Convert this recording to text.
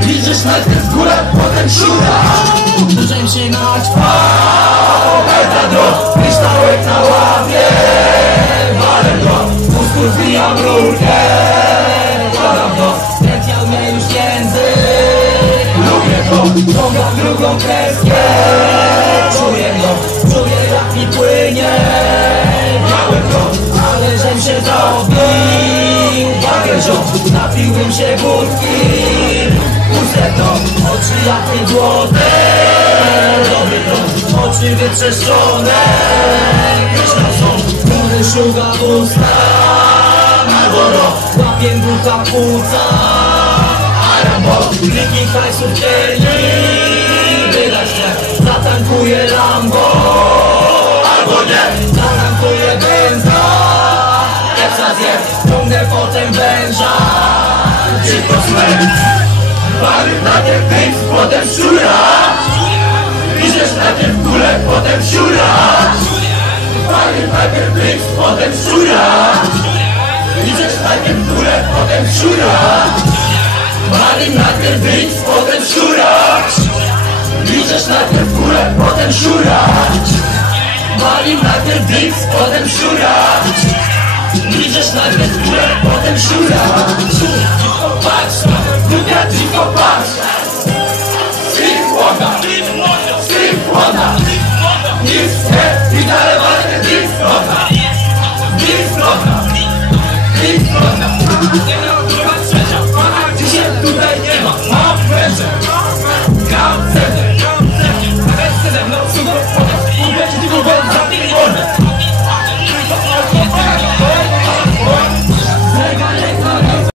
Widzisz najpierw górę, potem siura. Dłużej sięgnąć kryształek na ławie. Walę go, w mózgu zbijam rurkę. Kładam go, kręciał mnie już język. Lubię go, ciągam drugą kreskę. Czuję go, czuję jak mi płynie. Miałem go, ale żem się zrobił bagieżą. Napiłbym się wódki. Puszczę to, oczy jak nie złote. Robię to, oczy wytrzeszczone. Myślą są, który szuga w usta. Marlboro, łapię ducha płuca. Arambo, pliki hajsów kieli. Wydać się, zatankuję Lambo. Albo nie, zatankuję benza. Eksplozję, ciągnę potem węża. Dziko słek. Mamy najpierw pięć, potem szczura. Idziesz najpierw w kulę, potem siura. Mamy najpierw pięć, potem szczura. Idziesz najpierw w kulę, potem siura. Mamy najpierw pięć, potem szczura. Idziesz najpierw w kulę, potem siura. Mamy najpierw pięć, potem szczura. Idziesz najpierw w kulę, potem siura. Patrz, długa dziko patrz. Strip łona. Nic nie, i dalej walkę Big Flota.